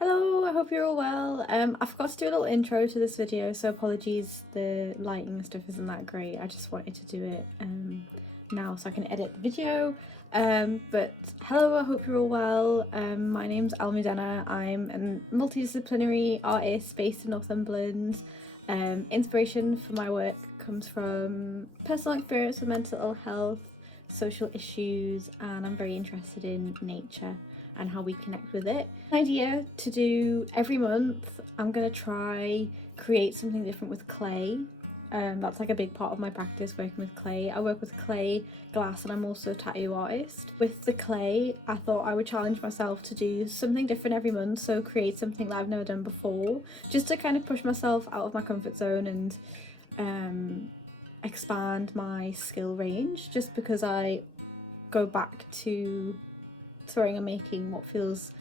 Hello, I hope you're all well. I forgot to do a little intro to this video, so apologies, the lighting and stuff isn't that great. I just wanted to do it now so I can edit the video. But hello, I hope you're all well. My name's Almudena. I'm a multidisciplinary artist based in Northumberland. Inspiration for my work comes from personal experience with mental ill health, social issues, and I'm very interested in nature and how we connect with it. Idea to do every month, I'm gonna try create something different with clay. That's like a big part of my practice, working with clay. I work with clay, glass, and I'm also a tattoo artist. With the clay, I thought I would challenge myself to do something different every month, so create something that I've never done before, just to kind of push myself out of my comfort zone and expand my skill range, just because I go back to throwing and making what feels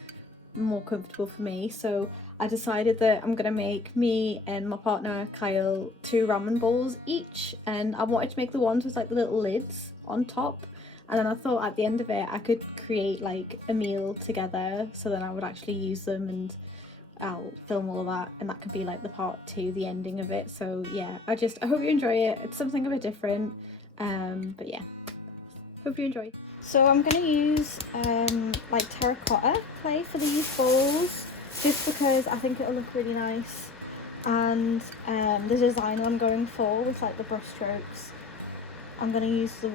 more comfortable for me. So I decided that I'm gonna make, me and my partner Kyle, 2 ramen bowls each, and I wanted to make the ones with like the little lids on top, and then I thought at the end of it I could create like a meal together, so then I would actually use them and I'll film all of that, and that could be like the part 2, the ending of it. So yeah, I hope you enjoy it. It's something a bit different, but yeah, hope you enjoy. So I'm going to use like terracotta clay for these bowls, just because I think it'll look really nice, and the design I'm going for with like the brush strokes, I'm going to use the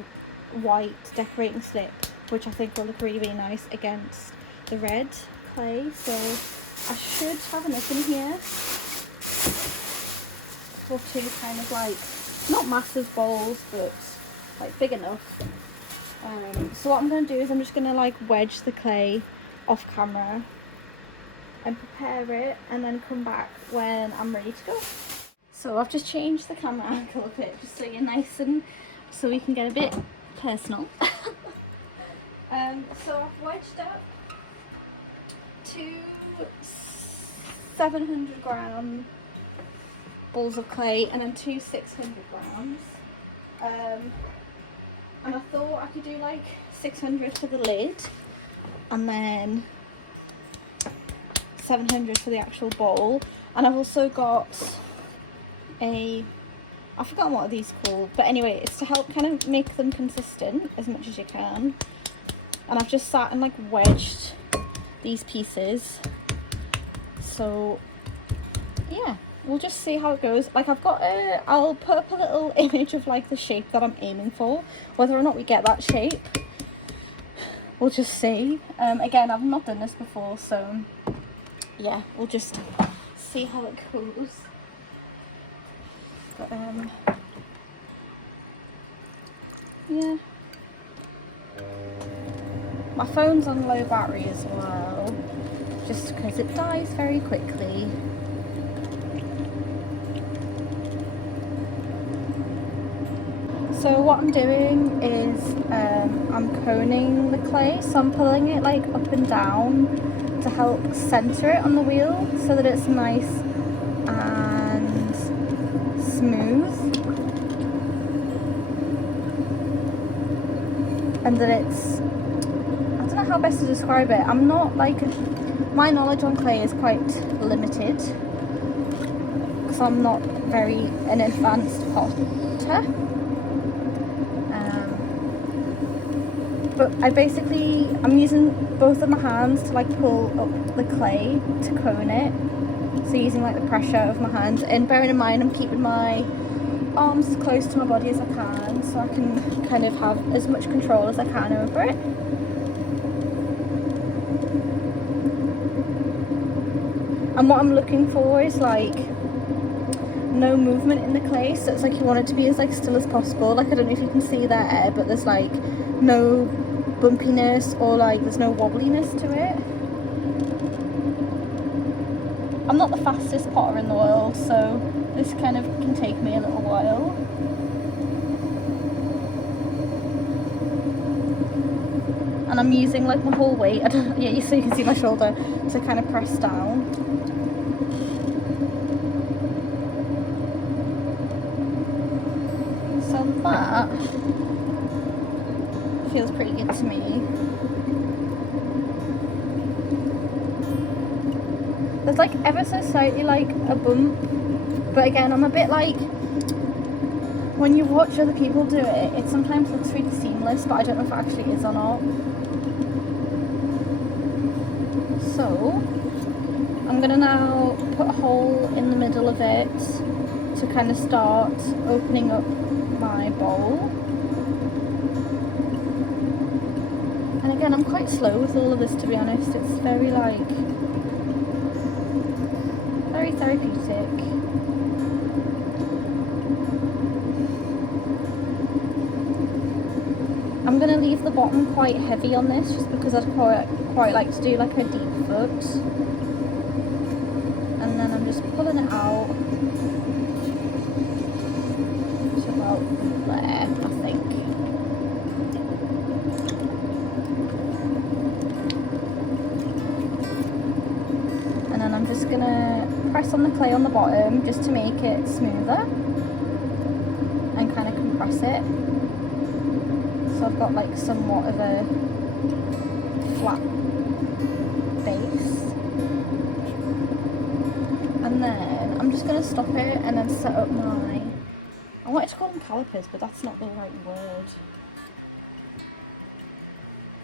white decorating slip, which I think will look really, really nice against the red clay. So I should have enough in here for 2 kind of like, not massive bowls, but like big enough. So what I'm going to do is I'm just going to like wedge the clay off camera and prepare it, and then come back when I'm ready to go. So I've just changed the camera angle a bit, just so you're nice and so we can get a bit personal. So I've wedged up 2 700-gram balls of clay and then 2 600 grams. And I thought I could do like 600 for the lid and then 700 for the actual bowl. And I've also got I've forgotten what these called, but anyway, it's to help kind of make them consistent as much as you can. And I've just sat and like wedged these pieces. So yeah, we'll just see how it goes. Like I'll put up a little image of like the shape that I'm aiming for. Whether or not we get that shape, we'll just see. Again, I've not done this before, so yeah, we'll just see how it goes. But yeah, my phone's on low battery as well, just because it dies very quickly. So what I'm doing is I'm coning the clay, so I'm pulling it like up and down to help center it on the wheel so that it's nice and smooth, and that it's, I don't know how best to describe it. I'm not like, my knowledge on clay is quite limited because I'm not very an advanced potter. But I'm using both of my hands to like pull up the clay to cone it. So using like the pressure of my hands, and bearing in mind I'm keeping my arms as close to my body as I can, so I can kind of have as much control as I can over it. And what I'm looking for is like no movement in the clay, so it's like you want it to be as like still as possible. Like I don't know if you can see there, but there's like no bumpiness or like there's no wobbliness to it. I'm not the fastest potter in the world, so this kind of can take me a little while. And I'm using like my whole weight, yeah, so you can see my shoulder, to kind of press down. So that feels pretty good to me. There's like ever so slightly like a bump, but again, I'm a bit like, when you watch other people do it, it sometimes looks really seamless, but I don't know if it actually is or not. So I'm gonna now put a hole in the middle of it to kind of start opening up my bowl. And again, I'm quite slow with all of this, to be honest. It's very like, very therapeutic. I'm gonna leave the bottom quite heavy on this, just because I'd quite like to do like a deep foot. And then I'm just pulling it out to about there, I think. And then I'm just gonna press on the clay on the bottom just to make it smoother and kind of compress it. So I've got like somewhat of a flat base. And then I'm just going to stop it and then set up my, I wanted to call them calipers, but that's not the right word.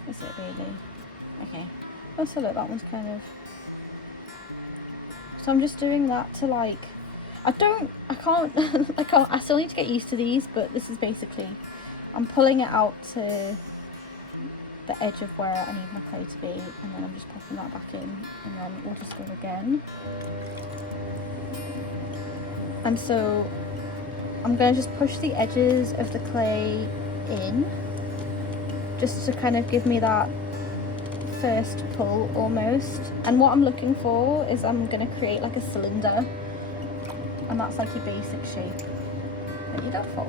Is it really? Okay. Oh, so look, that one's kind of, so I'm just doing that to like, I still need to get used to these, but this is basically, I'm pulling it out to the edge of where I need my clay to be, and then I'm just popping that back in, and then we'll just go again. And so I'm going to just push the edges of the clay in, just to kind of give me that first pull almost. And what I'm looking for is I'm going to create like a cylinder, and that's like your basic shape that you go for.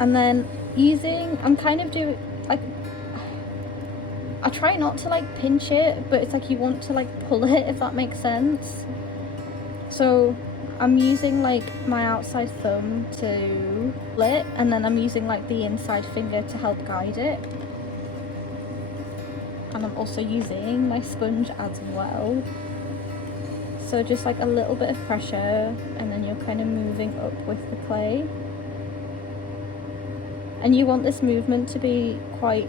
And then I'm kind of doing like, I try not to like pinch it, but it's like you want to like pull it, if that makes sense. So I'm using like my outside thumb to pull it, and then I'm using like the inside finger to help guide it. And I'm also using my sponge as well. So just like a little bit of pressure, and then you're kind of moving up with the clay. And you want this movement to be quite,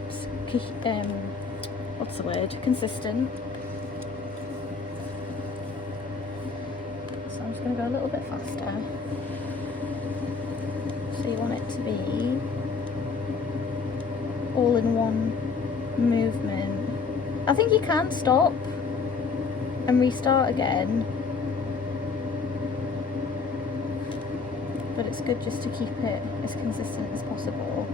what's the word, consistent. So I'm just going to go a little bit faster. So you want it to be all in one movement. I think you can stop and restart again, but it's good just to keep it as consistent as possible.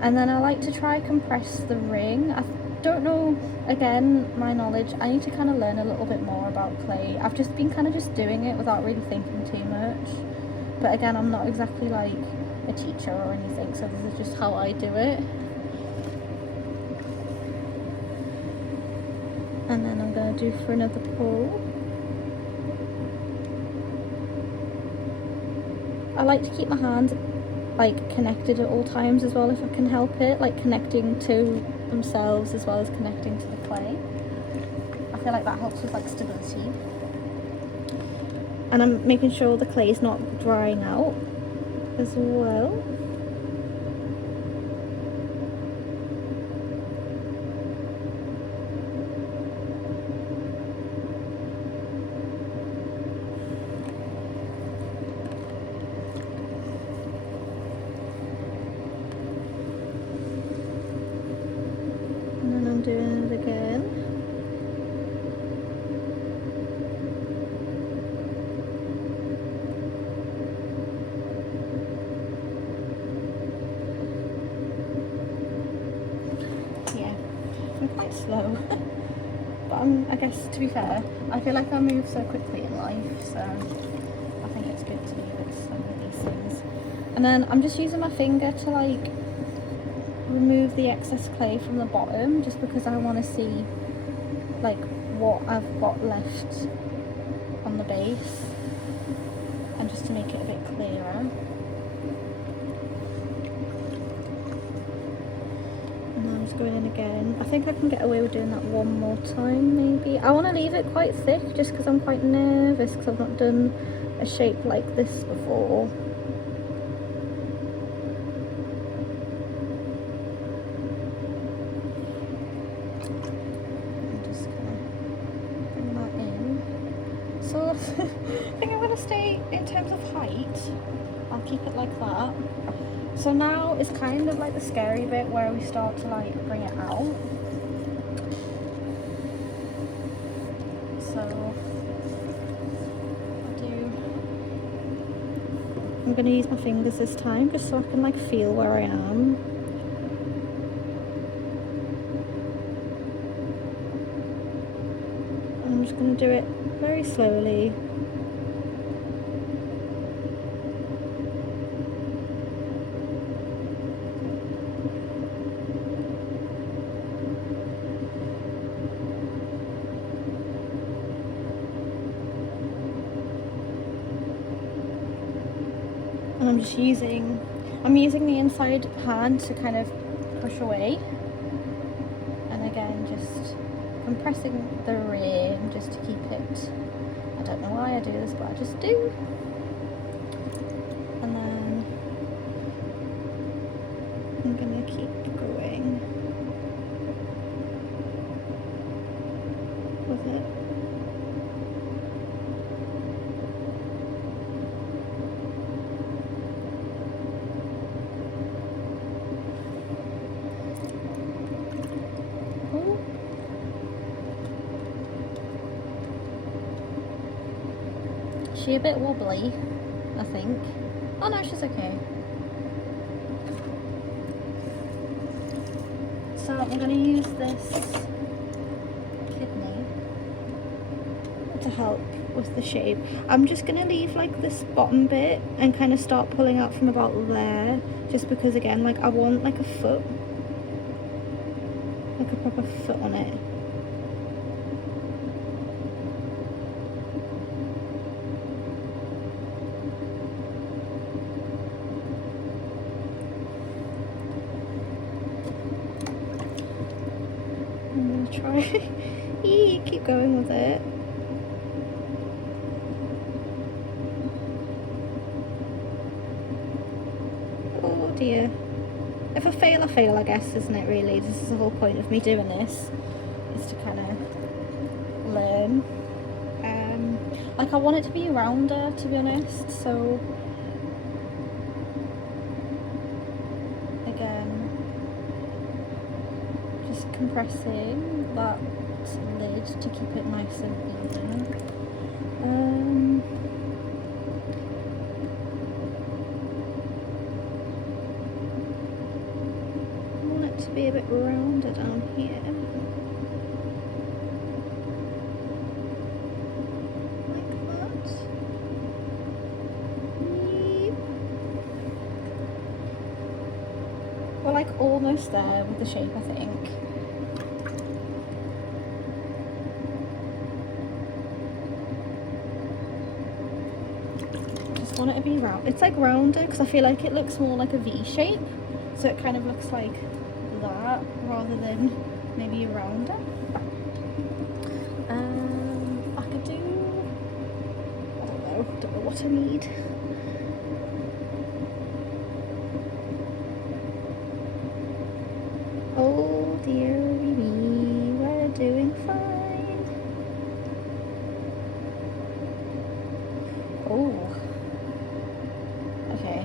And then I like to try compress the ring. I don't know, again, my knowledge, I need to kind of learn a little bit more about clay. I've just been kind of just doing it without really thinking too much. But again, I'm not exactly like a teacher or anything, so this is just how I do it. And then I'm going to do for another pull. I like to keep my hands like connected at all times as well, if I can help it, like connecting to themselves as well as connecting to the clay. I feel like that helps with like stability. And I'm making sure the clay is not drying out as well. Doing it again. Yeah, I'm quite slow, but I guess, to be fair, I feel like I move so quickly in life, so I think it's good to be with some of these things. And then I'm just using my finger to like remove the excess clay from the bottom, just because I want to see like what I've got left on the base, and just to make it a bit clearer. And then I'm just going in again. I think I can get away with doing that one more time maybe. I want to leave it quite thick just because I'm quite nervous because I've not done a shape like this before. I'm just gonna bring that in. So I think I'm going to stay in terms of height. I'll keep it like that. So now it's kind of like the scary bit where we start to like bring it out. So I'm going to use my fingers this time just so I can like feel where I am. I'm just going to do it very slowly. And I'm using the inside hand to kind of push away, and again just compressing the rim just to keep it. I don't know why I do this, but I just do. And then I'm gonna keep going with it. She's a bit wobbly, I think. Oh no, she's okay. So I'm going to use this kidney to help with the shape. I'm just going to leave like this bottom bit and kind of start pulling out from about there, just because again, like I want like a foot, like a proper foot on it. Try. Keep going with it. Oh dear. If I fail, I fail, I guess, isn't it really? This is the whole point of me doing this, is to kind of learn. Like I want it to be rounder, to be honest, so again, just compressing that lid to keep it nice and even. I want it to be a bit rounder down here. Like that. Yep. We're like almost there with the shape, I think. Want it to be round. It's like rounder because I feel like it looks more like a V shape, so it kind of looks like that rather than maybe a rounder. I could do, I don't know what I need. Oh dear me, we're doing fine. Oh. Okay.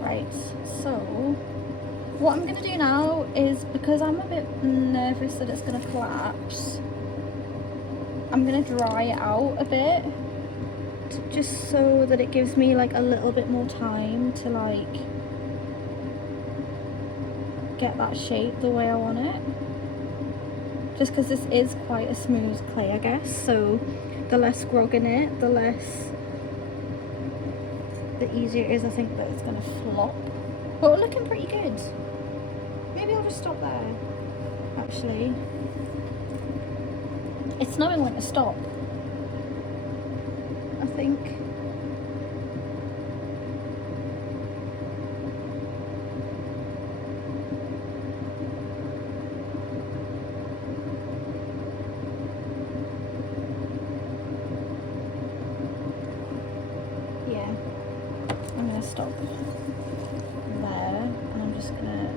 Right, so what I'm going to do now is, because I'm a bit nervous that it's going to collapse, I'm going to dry it out a bit, just so that it gives me like a little bit more time to like get that shape the way I want it, just because this is quite a smooth clay, I guess, so the less grog in it, the easier it is, I think, that it's going to flop. But we're looking pretty good. Maybe I'll just stop there. actually. It's knowing when to stop, I think. Yeah, I'm gonna stop there, and I'm just gonna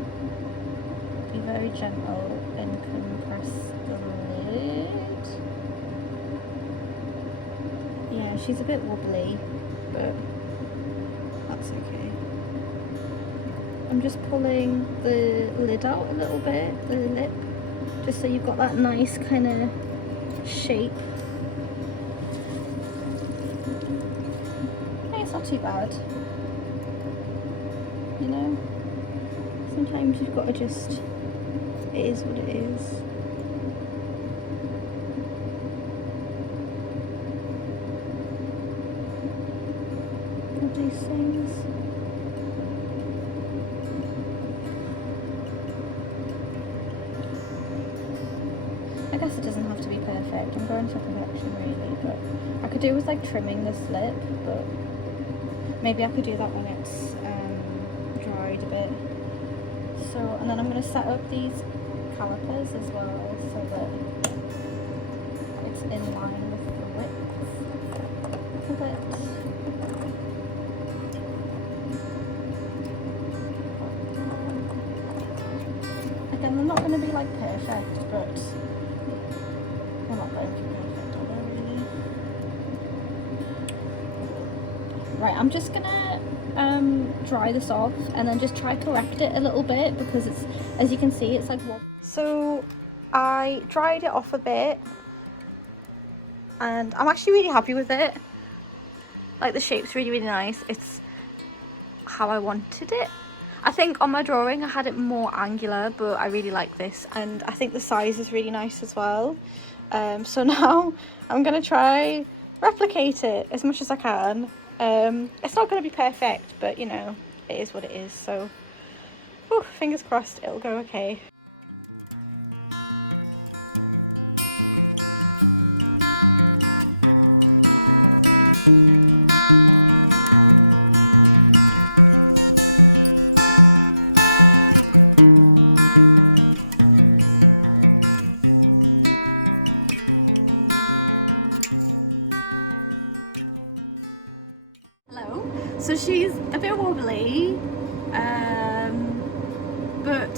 be very gentle and compress the lid. Yeah, she's a bit wobbly, but that's okay. I'm just pulling the lid out a little bit, the lip, just so you've got that nice kind of shape. Okay, it's not too bad. You know, sometimes you've got to just, it is what it is. All these things. I guess it doesn't have to be perfect. I'm going for perfection really, but I could do with like trimming this lip, but maybe I could do that when it's dried a bit. So, and then I'm going to set up these calipers as well so that it's in line with the width of it. Again, they're not going to be like perfect, but they're not going to be perfect, are they really? Right, I'm just going to dry this off and then just try correct it a little bit because it's, as you can see, it's like wobbly. So I dried it off a bit and I'm actually really happy with it. Like the shape's really nice. It's how I wanted it. I think on my drawing I had it more angular, but I really like this, and I think the size is really nice as well. So now I'm gonna try replicate it as much as I can. It's not going to be perfect, but you know, it is what it is, so whew, fingers crossed it'll go okay. Hello. So she's a bit wobbly, but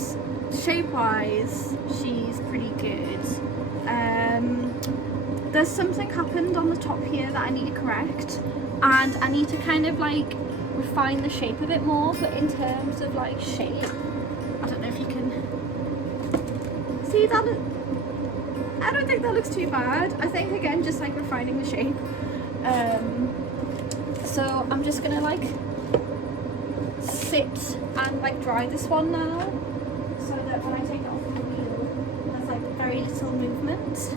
shape-wise, she's pretty good. There's something happened on the top here that I need to correct, and I need to kind of like refine the shape a bit more, but in terms of like shape, I don't know if you can see that. I don't think that looks too bad. I think again, just like refining the shape. So I'm just gonna like sit and like dry this one now, so that when I take it off the wheel, there's like very little movement.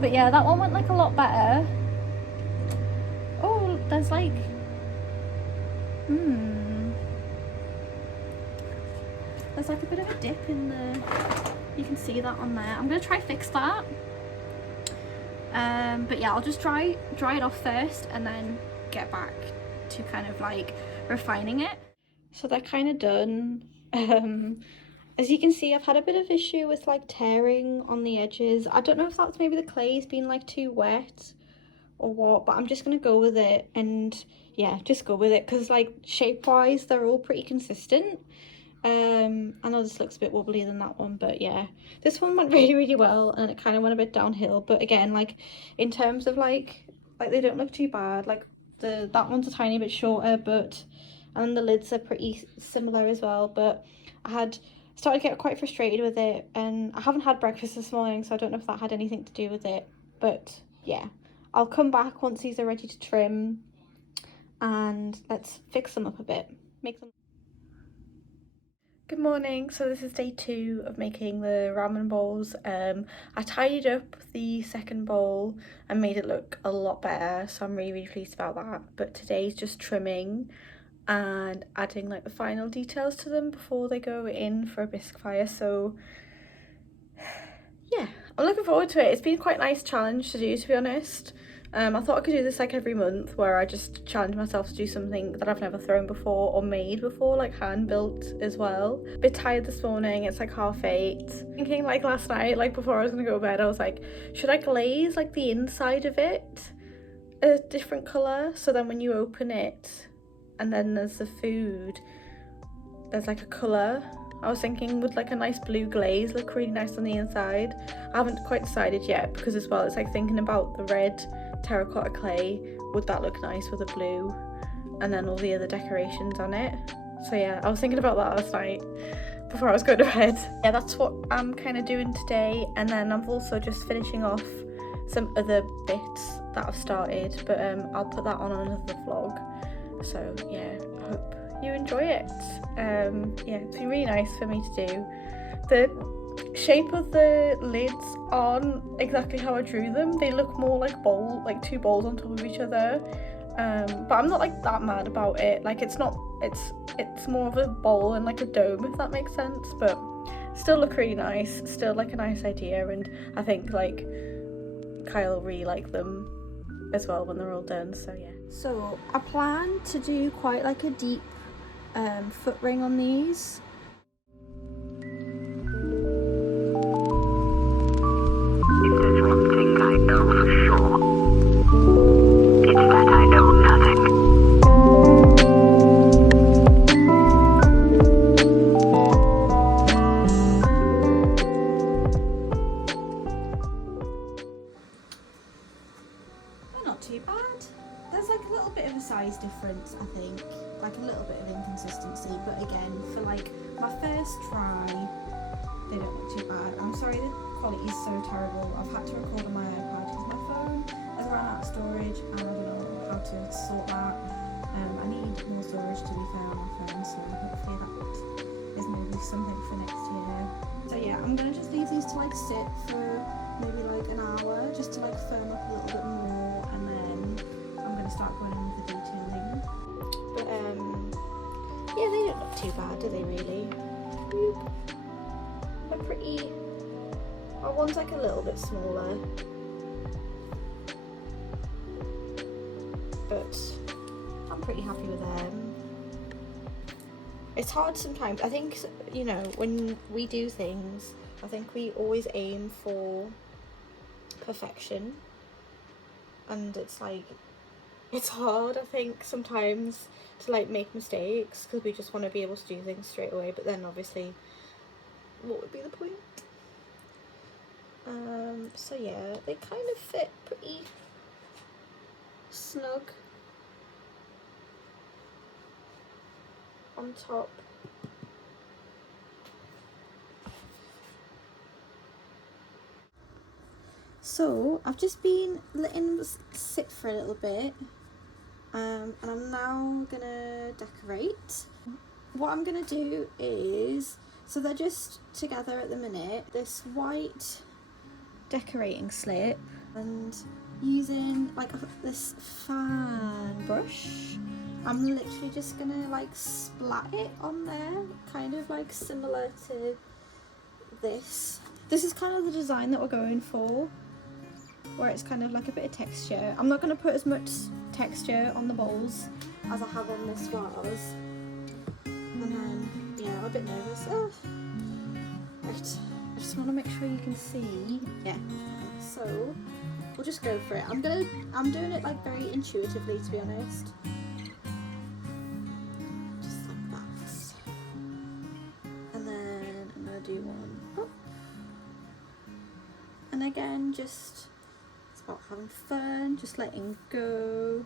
But yeah, that one went like a lot better. Oh, there's like, there's like a bit of a dip in the, you can see that on there. I'm gonna try fix that. But yeah, I'll just dry it off first and then get back to kind of like refining it. So they're kind of done. As you can see, I've had a bit of issue with like tearing on the edges. I don't know if that's maybe the clay's been like too wet or what, but I'm just gonna go with it, and yeah, just go with it, because like shape wise they're all pretty consistent. I know this looks a bit wobbly than that one, but yeah, this one went really well, and it kind of went a bit downhill. But again, like in terms of like they don't look too bad. Like that one's a tiny bit shorter, but and the lids are pretty similar as well. But I had started to get quite frustrated with it, and I haven't had breakfast this morning, so I don't know if that had anything to do with it. But yeah, I'll come back once these are ready to trim, and let's fix them up a bit, make them. Good morning. So this is day 2 of making the ramen bowls. I tidied up the second bowl and made it look a lot better, so I'm really pleased about that. But today's just trimming. and adding like the final details to them before they go in for a bisque fire. So yeah, I'm looking forward to it. It's been quite a nice challenge to do, to be honest. I thought I could do this like every month, where I just challenge myself to do something that I've never thrown before or made before, like hand built as well. A bit tired this morning, it's like 8:30. Thinking like last night, like before I was gonna go to bed, I was like, should I glaze like the inside of it a different colour, so then when you open it and then there's the food, there's like a colour. I was thinking, would like a nice blue glaze look really nice on the inside? I haven't quite decided yet, because as well, it's like thinking about the red terracotta clay, would that look nice with a blue, and then all the other decorations on it. So yeah, I was thinking about that last night before I was going to bed. Yeah, that's what I'm kind of doing today, and then I'm also just finishing off some other bits that I've started, but I'll put that on another vlog. So yeah, I hope you enjoy it. Yeah, it's been really nice for me to do. The shape of the lids aren't exactly how I drew them. They look more like bowl, like two bowls on top of each other. But I'm not like that mad about it. Like it's more of a bowl and like a dome, if that makes sense. But still look really nice. Still like a nice idea, and I think like Kyle will really like them as well when they're all done. So yeah. So I plan to do quite like a deep foot ring on these. If there's one thing I know for sure, it's that I know nothing. They're not too bad. There's like a little bit of a size difference, I think. Like a little bit of inconsistency, but again, for like my first try, they don't look too bad. I'm sorry the quality is so terrible. I've had to record on my iPad because my phone has run out of storage and I don't know how to sort that. I need more storage, to be fair, on my phone, so hopefully that is maybe something for next year. So yeah, I'm gonna just leave these to like sit for maybe like an hour just to like firm up a little bit more, and then I'm gonna start going in with the detailing. But yeah, they don't look too bad, do they really? They're pretty. Oh, one's like a little bit smaller, but I'm pretty happy with them. It's hard sometimes. I think, you know, when we do things, I think we always aim for perfection, and it's like, it's hard, I think, sometimes to like make mistakes because we just want to be able to do things straight away, but then obviously what would be the point? So yeah, they kind of fit pretty snug on top. So I've just been letting them sit for a little bit, and I'm now gonna decorate. What I'm gonna do is, so they're just together at the minute, this white decorating slip, and using like this fan brush, I'm literally just gonna like splat it on there, kind of like similar to this. This is kind of the design that we're going for, where it's kind of like a bit of texture. I'm not going to put as much texture on the bowls as I have on this vase. And then, yeah, I'm a bit nervous. Oh. Right, I just want to make sure you can see. Yeah, so we'll just go for it. I'm doing it like very intuitively, to be honest. Just like that. And then I'm going to do one up. And again, just about having fun, just letting go.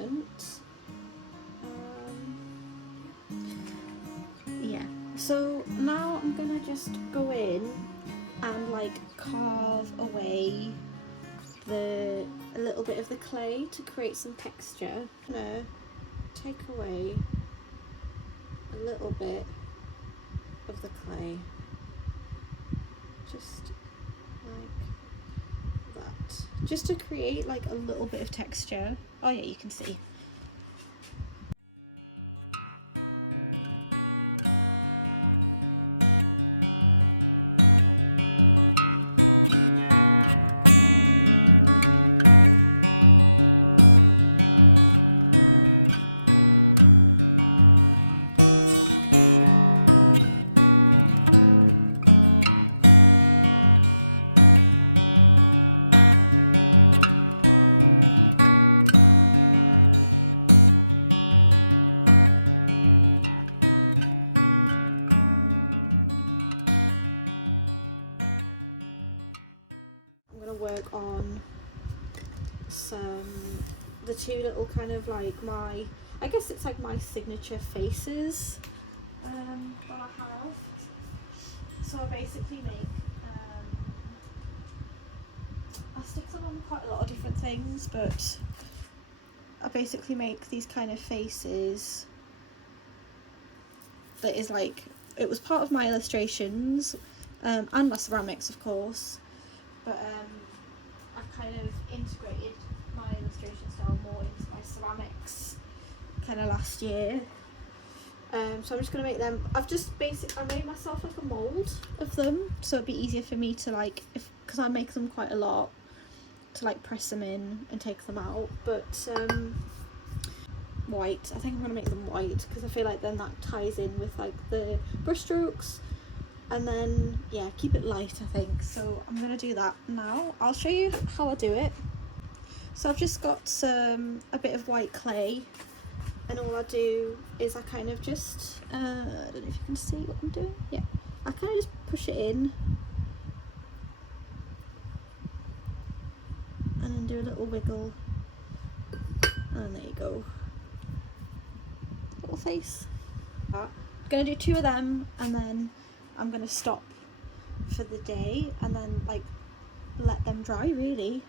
moment. Yeah, so now I'm gonna just go in and like carve away a little bit of the clay to create some texture. I'm gonna take away a little bit of the clay, just like that, just to create like a little bit of texture. Oh yeah, you can see. I'm gonna work on the two little kind of like I guess it's like my signature faces that I have. So I basically make I stick them on quite a lot of different things, but I basically make these kind of faces that is like, it was part of my illustrations and my ceramics of course, but I kind of integrated my illustration style more into my ceramics kind of last year. So I'm just going to make them, I made myself like a mould of them, so it'd be easier for me to like, because I make them quite a lot, to like press them in and take them out. But white, I think I'm going to make them white because I feel like then that ties in with like the brush strokes, and then yeah, keep it light I think. So I'm going to do that now. I'll show you how I do it. So I've just got a bit of white clay, and all I do is I kind of just, I don't know if you can see what I'm doing. Yeah, I kind of just push it in and then do a little wiggle, and there you go, little face. I'm gonna do 2 of them and then I'm gonna stop for the day and then like let them dry really.